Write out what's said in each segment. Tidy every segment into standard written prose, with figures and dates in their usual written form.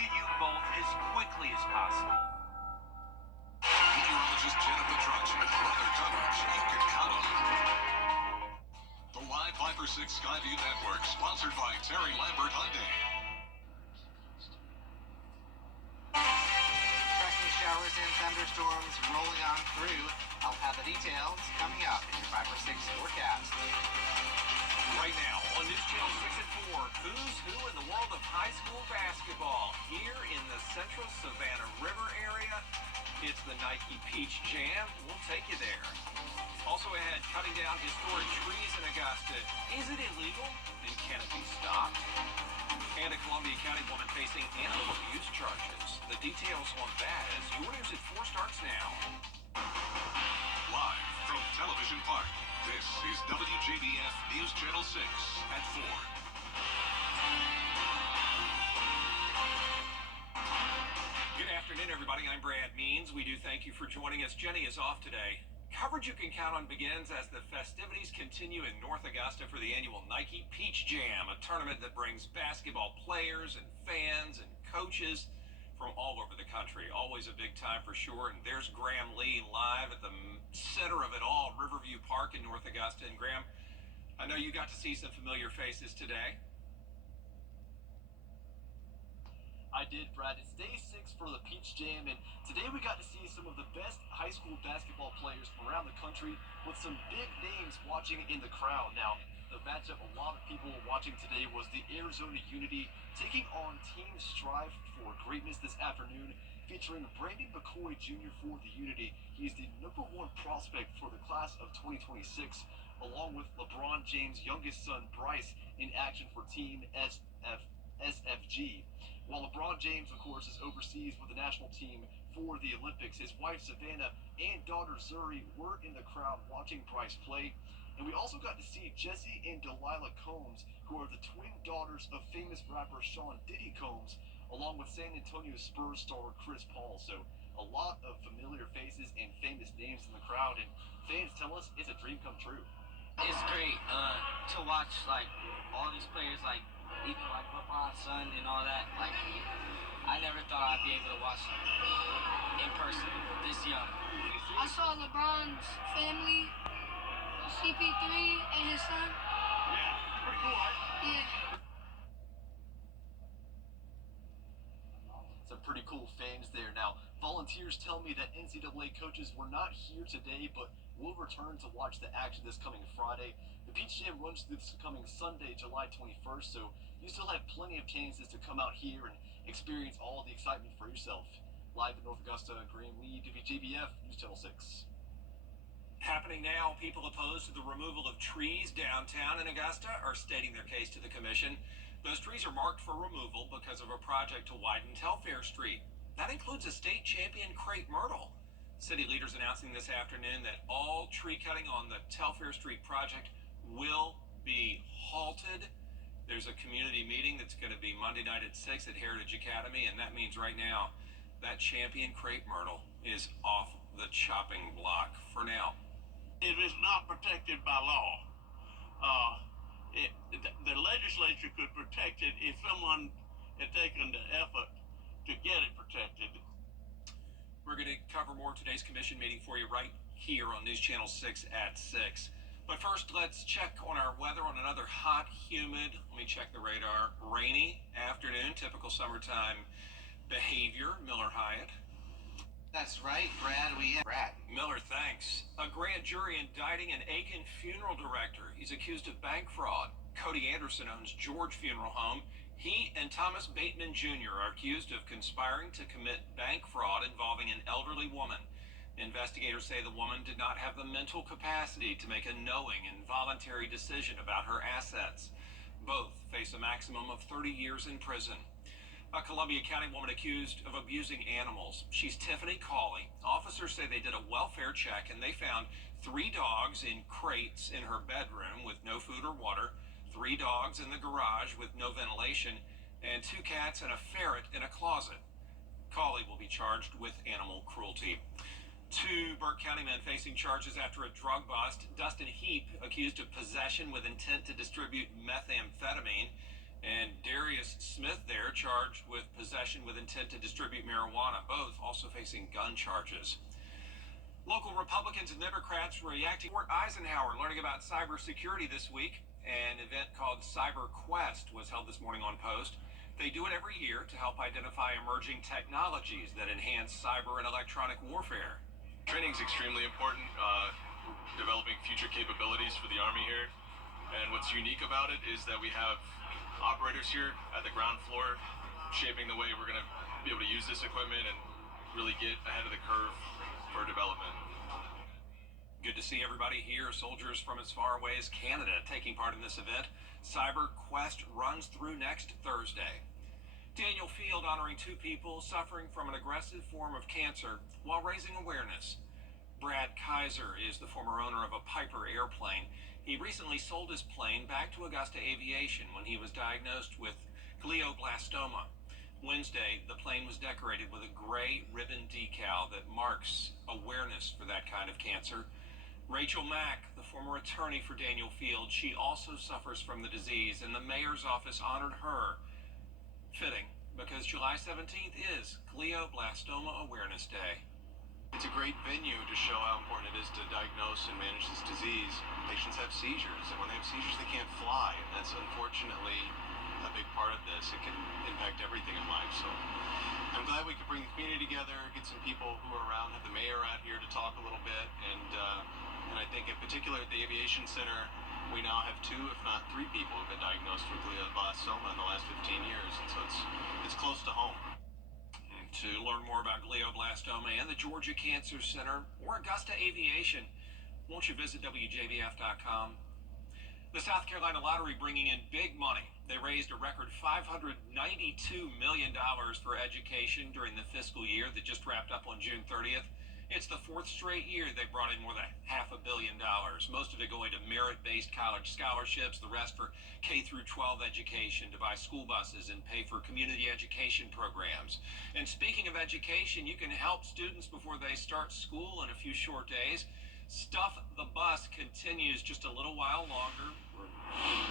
get you both as quickly as possible. Meteorologist Jenna Petracci, weather coverage you can count on. The Live 5 for 6 Skyview Network, sponsored by Terry Lambert Hyundai. Tracking showers and thunderstorms rolling on through. I'll have the details coming up in your 5 for 6 forecast. Right now on News Channel 6 at 4, who's who in the world of high school basketball here in the central Savannah River area. It's the Nike Peach Jam. We'll take you there. Also ahead, cutting down historic trees in Augusta. Is it illegal? And can it be stopped? And a Columbia County woman facing animal abuse charges. The details on that as your News at 4 starts now. Live from Television Park, this is WJBF News Channel 6 at 4. Good afternoon, everybody. I'm Brad Means. We do thank you for joining us. Jenny is off today. Coverage you can count on begins as the festivities continue in North Augusta for the annual Nike Peach Jam, a tournament that brings basketball players and fans and coaches from all over the country. Always a big time for sure. And there's Graham Lee live at the center of it all, Riverview Park in North Augusta. And Graham, I know you got to see some familiar faces today. I did, Brad. It's day 6 for the Peach Jam, and today we got to see some of the best high school basketball players from around the country with some big names watching in the crowd. Now, the matchup a lot of people were watching today was the Arizona Unity taking on Team Strive for Greatness this afternoon, featuring Brandon McCoy Jr. for the Unity. He's the #1 prospect for the class of 2026, along with LeBron James' youngest son, Bryce, in action for Team SFG. While LeBron James, of course, is overseas with the national team for the Olympics, his wife Savannah and daughter Zuri were in the crowd watching Bryce play. And we also got to see Jesse and Delilah Combs, who are the twin daughters of famous rapper Sean Diddy Combs, along with San Antonio Spurs star Chris Paul. So a lot of familiar faces and famous names in the crowd, and fans tell us it's a dream come true. It's great to watch all these players, even LeBron's son and all that. I never thought I'd be able to watch in person this young. I saw LeBron's family, CP3 and his son. Yeah, pretty cool, right? Yeah. Some pretty cool fans there. Now, volunteers tell me that NCAA coaches were not here today, but will return to watch the action this coming Friday. The Peach Jam runs through this coming Sunday, July 21st, so you still have plenty of chances to come out here and experience all the excitement for yourself. Live in North Augusta, Graham Lee, WJBF, News Channel 6. Happening now, people opposed to the removal of trees downtown in Augusta are stating their case to the commission. Those trees are marked for removal because of a project to widen Telfair Street. That includes a state champion crepe myrtle. City leaders announcing this afternoon that all tree cutting on the Telfair Street project will be halted. There's a community meeting that's going to be Monday night at 6 at Heritage Academy, and that means right now that champion crepe myrtle is off the chopping block for now. It is not protected by law. The legislature could protect it if someone had taken the effort to get it protected. We're going to cover more of today's commission meeting for you right here on News Channel 6 at 6. But first, let's check on our weather on another hot, humid, let me check the radar, rainy afternoon, typical summertime behavior. Miller Hyatt. That's right, Brad. Brad. Miller, thanks. A grand jury indicting an Aiken funeral director. He's accused of bank fraud. Cody Anderson owns George Funeral Home. He and Thomas Bateman Jr. are accused of conspiring to commit bank fraud involving an elderly woman. Investigators say the woman did not have the mental capacity to make a knowing and voluntary decision about her assets. Both face a maximum of 30 years in prison. A Columbia County woman accused of abusing animals. She's Tiffany Cawley. Officers say they did a welfare check and they found 3 dogs in crates in her bedroom with no food or water, 3 dogs in the garage with no ventilation, and 2 cats and a ferret in a closet. Cawley will be charged with animal cruelty. 2 Burke County men facing charges after a drug bust. Dustin Heap accused of possession with intent to distribute methamphetamine. And Darius Smith there charged with possession with intent to distribute marijuana, both also facing gun charges. Local Republicans and Democrats reacting. Fort Eisenhower learning about cybersecurity this week. An event called Cyber Quest was held this morning on Post. They do it every year to help identify emerging technologies that enhance cyber and electronic warfare. Training is extremely important, developing future capabilities for the Army here. And what's unique about it is that we have operators here at the ground floor shaping the way we're going to be able to use this equipment and really get ahead of the curve for development. Good to see everybody here, soldiers from as far away as Canada taking part in this event. Cyber Quest runs through next Thursday. Daniel Field honoring two people suffering from an aggressive form of cancer while raising awareness. Brad Kaiser is the former owner of a Piper airplane. He recently sold his plane back to Augusta Aviation when he was diagnosed with glioblastoma. Wednesday, the plane was decorated with a gray ribbon decal that marks awareness for that kind of cancer. Rachel Mack, the former attorney for Daniel Field, she also suffers from the disease, and the mayor's office honored her. Fitting, because July 17th is Glioblastoma Awareness Day. It's a great venue to show how important it is to diagnose and manage this disease. Patients have seizures, and when they have seizures, they can't fly, and that's unfortunately a big part of this. It can impact everything in life. So I'm glad we could bring the community together, get some people who are around, have the mayor out here to talk a little bit, and I think in particular at the Aviation Center, we now have 2, if not 3 people who've been diagnosed with glioblastoma in the last 15 years, and so it's close to home. To learn more about glioblastoma and the Georgia Cancer Center or Augusta Aviation, won't you visit WJBF.com? The South Carolina Lottery bringing in big money. They raised a record $592 million for education during the fiscal year that just wrapped up on June 30th. It's the 4th straight year they brought in more than $500 million, most of it going to merit-based college scholarships, the rest for K-12 education, to buy school buses and pay for community education programs. And speaking of education, you can help students before they start school in a few short days. Stuff the Bus continues just a little while longer. We're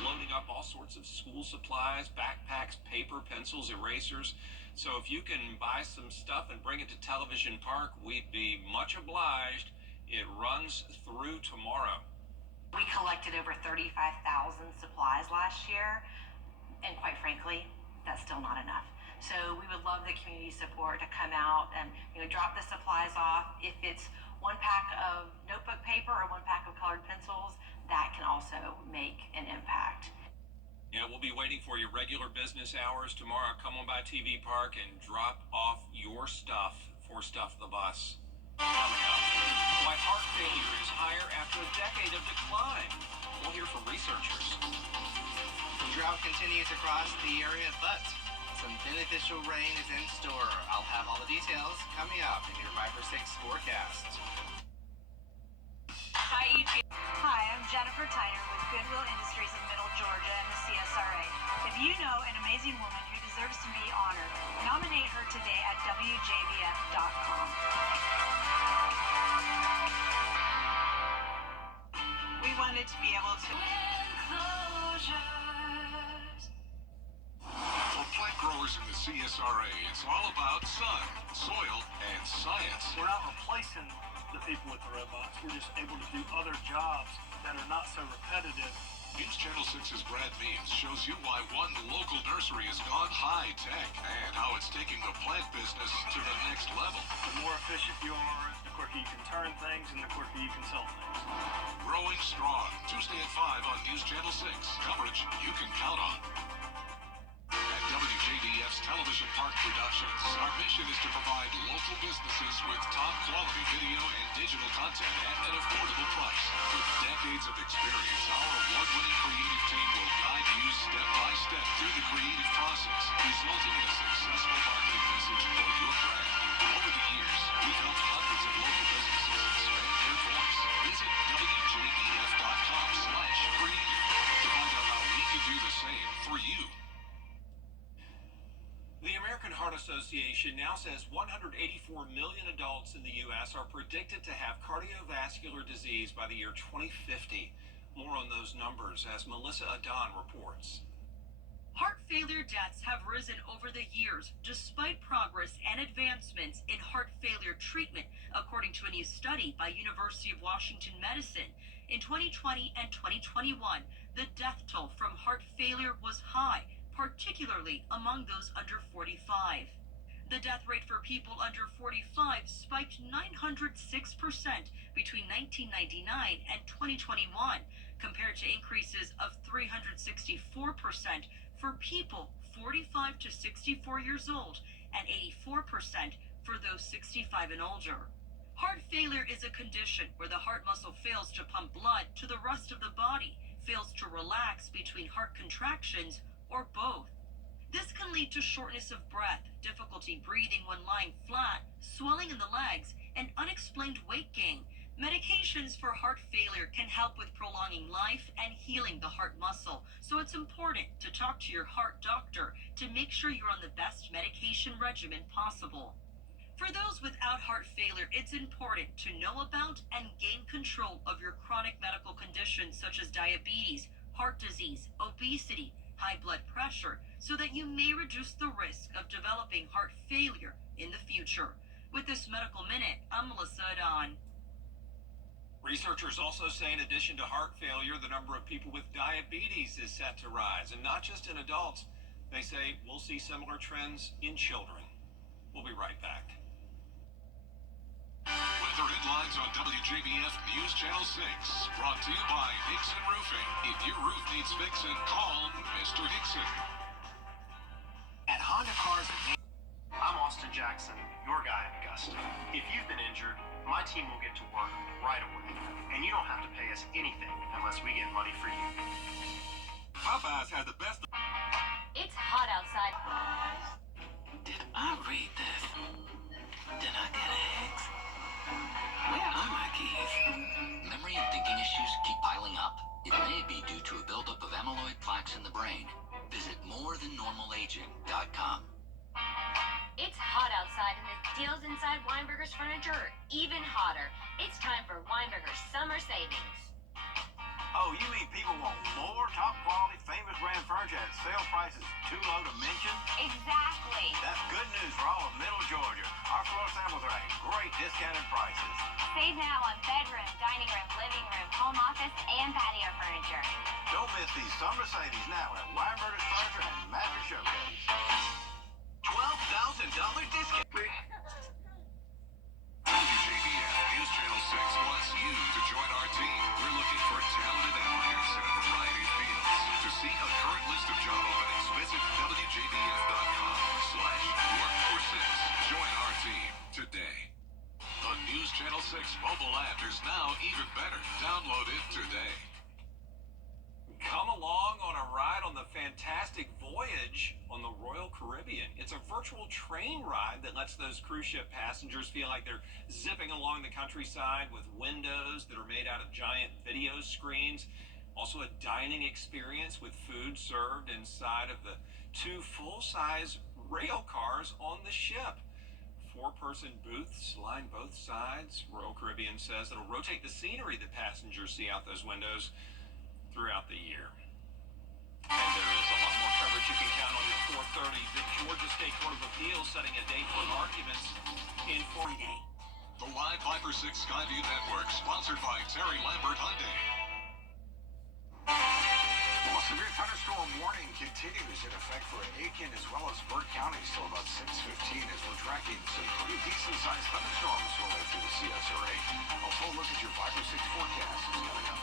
loading up all sorts of school supplies, backpacks, paper, pencils, erasers. So if you can buy some stuff and bring it to Television Park, we'd be much obliged. It runs through tomorrow. We collected over 35,000 supplies last year, and quite frankly, that's still not enough. So we would love the community support to come out and drop the supplies off. If it's 1 pack of notebook paper or 1 pack of colored pencils, that can also make an impact. Yeah, we'll be waiting for your regular business hours tomorrow. Come on by TV Park and drop off your stuff for Stuff the Bus. Coming up, why heart failure is higher after a decade of decline. We'll hear from researchers. Drought continues across the area, but some beneficial rain is in store. I'll have all the details coming up in your 5 for 6 forecast. Hi, YouTube. Hi, I'm Jennifer Tyner with Goodwill Industries in Middle Georgia and the CSRA. If you know an amazing woman who deserves to be honored, nominate her today at WJBF.com. We wanted to be able to... For plant growers in the CSRA, it's all about sun, soil, and science. We're not replacing the people with the robots. We're just able to do other jobs that are not so repetitive. News Channel 6's Brad Means shows you why one local nursery has gone high-tech and how it's taking the plant business to the next level. The more efficient you are, the quicker you can turn things and the quicker you can sell things. Growing strong, Tuesday at 5 on News Channel 6. Coverage you can count on. At WJBF's Television Park Productions, our mission is to provide local businesses with top-quality video and digital content at an affordable price. With decades of experience, our award-winning creative team will guide you step by step through the creative process, resulting in a successful marketing message for your brand. Over the years, we've helped hundreds of local businesses expand their voice. Visit WJBF.com/creative to find out how we can do the same for you. The American Heart Association now says 184 million adults in the U.S. are predicted to have cardiovascular disease by the year 2050. More on those numbers as Melissa Adon reports. Heart failure deaths have risen over the years despite progress and advancements in heart failure treatment, according to a new study by University of Washington Medicine. In 2020 and 2021, the death toll from heart failure was high, particularly among those under 45. The death rate for people under 45 spiked 906% between 1999 and 2021, compared to increases of 364% for people 45 to 64 years old and 84% for those 65 and older. Heart failure is a condition where the heart muscle fails to pump blood to the rest of the body, fails to relax between heart contractions, or both. This can lead to shortness of breath, difficulty breathing when lying flat, swelling in the legs, and unexplained weight gain. Medications for heart failure can help with prolonging life and healing the heart muscle, so it's important to talk to your heart doctor to make sure you're on the best medication regimen possible. For those without heart failure, it's important to know about and gain control of your chronic medical conditions such as diabetes, heart disease, obesity, high blood pressure, so that you may reduce the risk of developing heart failure in the future. With this Medical Minute, I'm Melissa Adon. Researchers also say in addition to heart failure, the number of people with diabetes is set to rise, and not just in adults. They say we'll see similar trends in children. We'll be right back. Weather headlines on WJBF News Channel 6. Brought to you by Hickson Roofing. If your roof needs fixing, call Mr. Hickson. At Honda Cars Advantage, I'm Austin Jackson, your guy in Augusta. If you've been injured, my team will get to work right away. And you don't have to pay us anything unless we get money for you. Popeyes has the best. It's hot outside. Did I read this? Did I get eggs? Where are my keys? Memory and thinking issues keep piling up. It may be due to a buildup of amyloid plaques in the brain. Visit morethannormalaging.com. It's hot outside and the deals inside Weinberger's Furniture are even hotter. It's time for Weinberger's summer savings. Oh, you mean people want more top quality, famous brand furniture at sale prices too low to mention? Exactly. That's good news for all of Middle Georgia. Our floor samples are at great discounted prices. Save now on bedroom, dining room, living room, home office, and patio furniture. Don't miss these summer savings now at Weinberger's Furniture and Mattress Showcase. $12,000 discount. WJBF News Channel 6 wants you to join our team. We're looking for talented applicants in a variety of fields. To see a current list of job openings, visit WJBF.com/workforce6. Join our team today. The News Channel 6 mobile app is now even better. Download it today. Come along on a ride on the fantastic voyage on the Royal Caribbean. It's a virtual train ride that lets those cruise ship passengers feel like they're zipping along the countryside with windows that are made out of giant video screens. Also a dining experience with food served inside of the two full-size rail cars on the ship. Four-person booths line both sides. Royal Caribbean says it'll rotate the scenery that passengers see out those windows throughout the year. And there is a lot more coverage you can count on at 4:30. The Georgia State Court of Appeals setting a date for arguments in Friday. The Live Viper 6 Skyview Network, sponsored by Terry Lambert Hyundai. Well, severe thunderstorm warning continues in effect for Aiken as well as Burke County till about 6:15 as we're tracking some pretty decent-sized thunderstorms rolling through the CSRA. A full look at your Viper 6 forecast is coming up.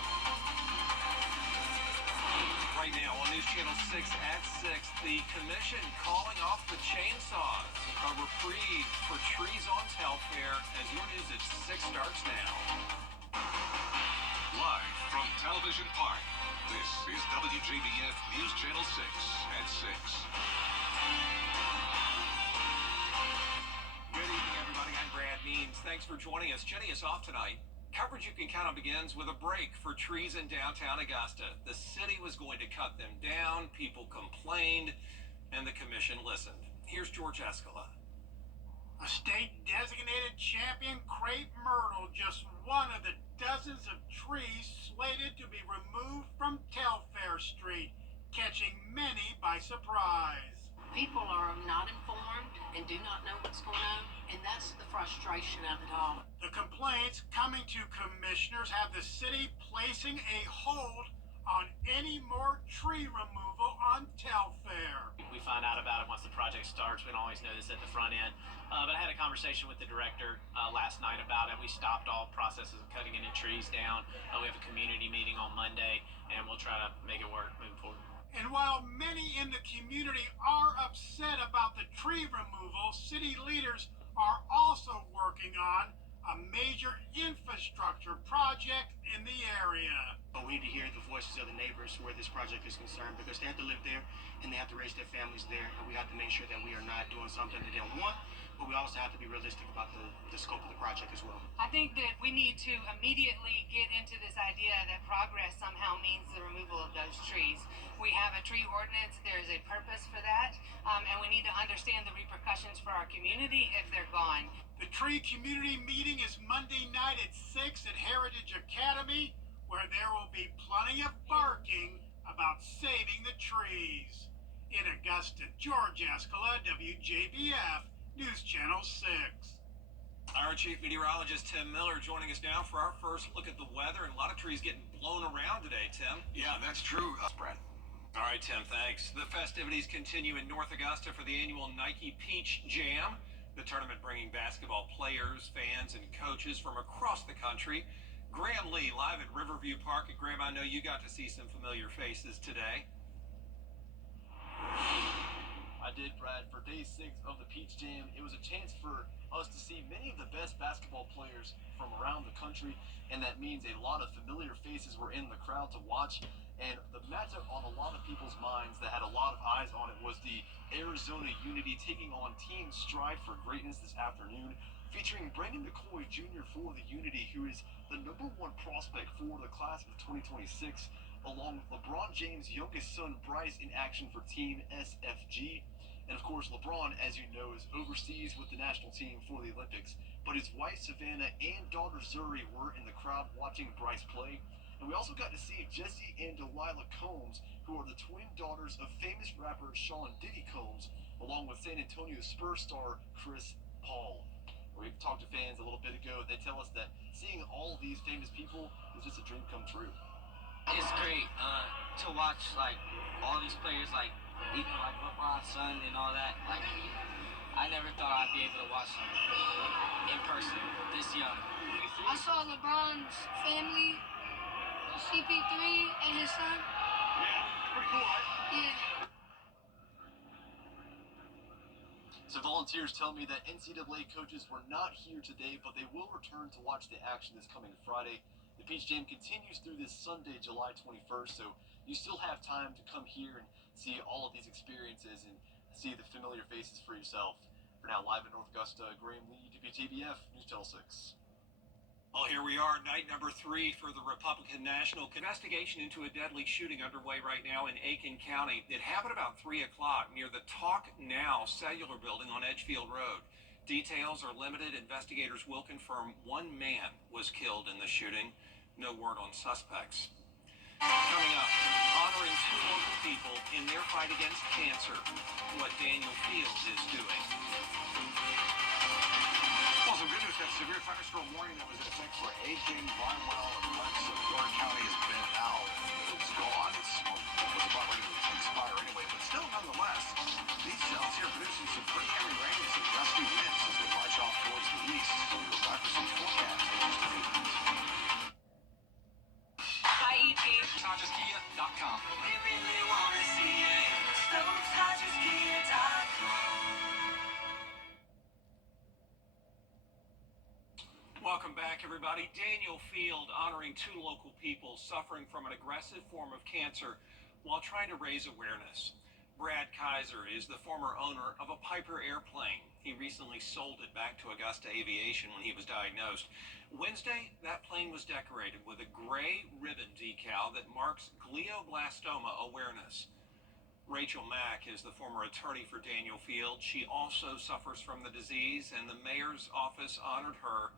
Right now on News Channel 6 at 6, the commission calling off the chainsaws. A reprieve for trees on Telfair as your news at 6 starts now. Live from Television Park, this is WJBF News Channel 6 at 6. Good evening, everybody. I'm Brad Means. Thanks for joining us. Jenny is off tonight. Coverage you can count on begins with a break for trees in downtown Augusta. The city was going to cut them down. People complained, and the commission listened. Here's George Escala. A state-designated champion crepe myrtle, just one of the dozens of trees slated to be removed from Telfair Street. catching many by surprise. People are not informed and do not know what's going on, and that's the frustration of it all. The complaints coming to commissioners have the city placing a hold on any more tree removal on Telfair. We find out about it once the project starts. We don't always know this at the front end. But I had a conversation with the director last night about it. We stopped all processes of cutting any trees down. We have a community meeting on Monday, and we'll try to make it work moving forward. And while many in the community are upset about the tree removal, city leaders are also working on a major infrastructure project in the area. But we need to hear the voices of the neighbors where this project is concerned, because they have to live there and they have to raise their families there, and we have to make sure that we are not doing something that they don't want, but we also have to be realistic about the scope of the project as well. I think that we need to immediately get into this idea that progress somehow means the removal of those trees. We have a tree ordinance, there is a purpose for that, and we need to understand the repercussions for our community if they're gone. The tree community meeting is Monday night at 6 at Heritage Academy, where there will be plenty of barking about saving the trees. In Augusta, George Escala, WJBF, News Channel 6. Our chief meteorologist, Tim Miller, joining us now for our first look at the weather, and a lot of trees getting blown around today, Tim. Yeah, that's true, Brad. All right, Tim, thanks. The festivities continue in North Augusta for the annual Nike Peach Jam. The tournament bringing basketball players, fans, and coaches from across the country. Graham Lee live at Riverview Park. And Graham, I know you got to see some familiar faces today. I did, Brad. For day 6 of the Peach Jam, it was a chance for us to see many of the best basketball players from around the country, and that means a lot of familiar faces were in the crowd to watch. And the matchup on a lot of people's minds that had a lot of eyes on it was the Arizona Unity taking on Team Strive for Greatness this afternoon, featuring Brandon McCoy Jr. for the Unity, who is the #1 prospect for the class of 2026, along with LeBron James' youngest son Bryce in action for Team SFG. And of course, LeBron, as you know, is overseas with the national team for the Olympics, but his wife Savannah and daughter Zuri were in the crowd watching Bryce play. And we also got to see Jesse and Delilah Combs, who are the twin daughters of famous rapper Sean Diddy Combs, along with San Antonio Spurs star Chris Paul. We talked to fans a little bit ago. They tell us that seeing all of these famous people is just a dream come true. It's great to watch like all these players, like even like LeBron's son and all that. Like I never thought I'd be able to watch them in person this young. I saw LeBron's family, CP3 and his son. Yeah, pretty cool, right? Yeah. So volunteers tell me that NCAA coaches were not here today, but they will return to watch the action this coming Friday. The Peach Jam continues through this Sunday, July 21st, so you still have time to come here and see all of these experiences and see the familiar faces for yourself. For now, live in North Augusta, Graham Lee, WJBF, News Channel 6. Well, here we are, night number 3 for the Republican National. Investigation into a deadly shooting underway right now in Aiken County. It happened about 3 o'clock near the Talk Now cellular building on Edgefield Road. Details are limited. Investigators will confirm one man was killed in the shooting. No word on suspects. Coming up, honoring 2 local people in their fight against cancer. What Daniel Fields is doing. Well, some good news. That severe thunderstorm warning that was in effect for Aiken, Barnwell, and parts of Door County has been now. It's gone. It was about ready to expire anyway, but still, nonetheless, these cells here producing some pretty heavy rain and some gusty winds as they march off towards the east. We'll go back for some forecast in just a few minutes. Hi, ET. HodgesKia.com. We really want to see it. StokesHodgesKia.com. Welcome back, everybody. Daniel Field honoring 2 local people suffering from an aggressive form of cancer while trying to raise awareness. Brad Kaiser is the former owner of a Piper airplane. He recently sold it back to Augusta Aviation when he was diagnosed. Wednesday, that plane was decorated with a gray ribbon decal that marks glioblastoma awareness. Rachel Mack is the former attorney for Daniel Field. She also suffers from the disease, and the mayor's office honored her.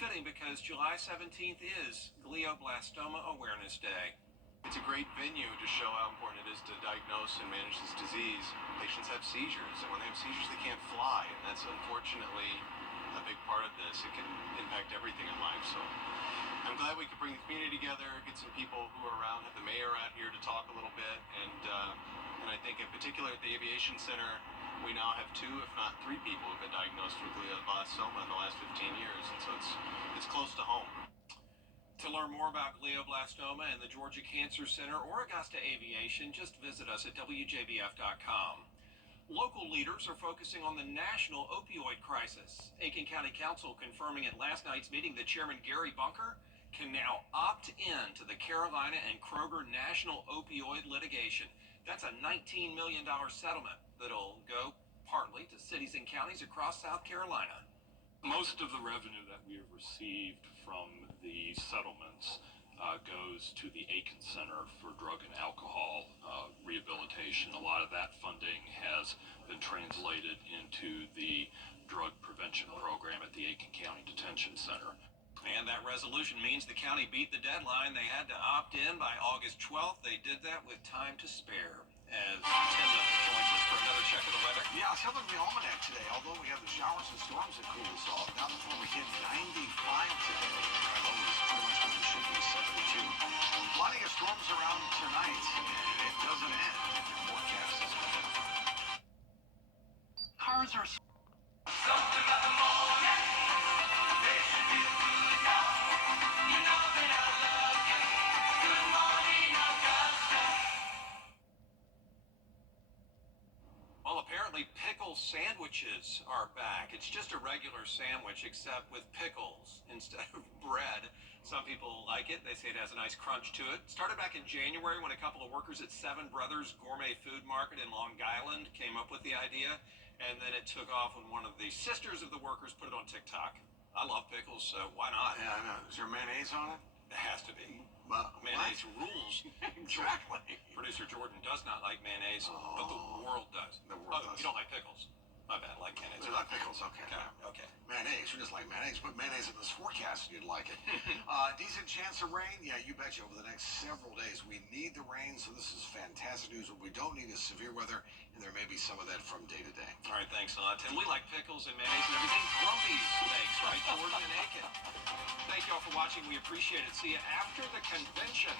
Fitting because July 17th is Glioblastoma Awareness Day. It's a great venue to show how important it is to diagnose and manage this disease. Patients have seizures, and when they have seizures, they can't fly, and that's unfortunately a big part of this. It can impact everything in life, so I'm glad we could bring the community together, get some people who are around, have the mayor out here to talk a little bit, and I think in particular at the Aviation Center, we now have 2, if not 3 people who've been diagnosed with glioblastoma in the last 15 years, and so it's close to home. To learn more about glioblastoma and the Georgia Cancer Center or Augusta Aviation, just visit us at WJBF.com. Local leaders are focusing on the national opioid crisis. Aiken County Council confirming at last night's meeting that Chairman Gary Bunker can now opt in to the Carolina and Kroger national opioid litigation. That's a $19 million settlement that'll go partly to cities and counties across South Carolina. Most of the revenue that we have received from the settlements goes to the Aiken Center for Drug and Alcohol Rehabilitation. A lot of that funding has been translated into the drug prevention program at the Aiken County Detention Center. And that resolution means the county beat the deadline. They had to opt in by August 12th. They did that with time to spare. As Tim joins us for another check of the weather. Yeah, it's helping the almanac today. Although we have the showers and storms that cool us off, not before we hit 95 today. Our low is pretty much what it should be, 72. Plenty of storms around tonight, and it doesn't end. The forecast is bad. Cars are Something about the morning makes you feel good now. You know that I love you. Good morning, Augusta. Well, apparently pickle sandwiches are back. It's just a regular sandwich except with pickles instead of bread. Some people like it. They say it has a nice crunch to it. Started back in January when a couple of workers at Seven Brothers Gourmet Food Market in Long Island came up with the idea. And then it took off when one of the sisters of the workers put it on TikTok. I love pickles, so why not? Yeah, I know. Is there mayonnaise on it? It has to be. Well, Mayonnaise rules. Exactly. Producer Jordan does not like mayonnaise, but the world does. The world does. You don't like pickles? My bad, I like mayonnaise. You like pickles, okay. Okay. Mayonnaise, we just like mayonnaise. Put mayonnaise in this forecast and you'd like it. Decent chance of rain? Yeah, you betcha. Over the next several days, we need the rain, so this is fantastic news. What we don't need is severe weather, and there may be some of that from day to day. All right, thanks a lot, Tim. We like pickles and mayonnaise and everything Grumpy's makes, right? Jordan and Aiken. Thank you all for watching. We appreciate it. See you after the convention.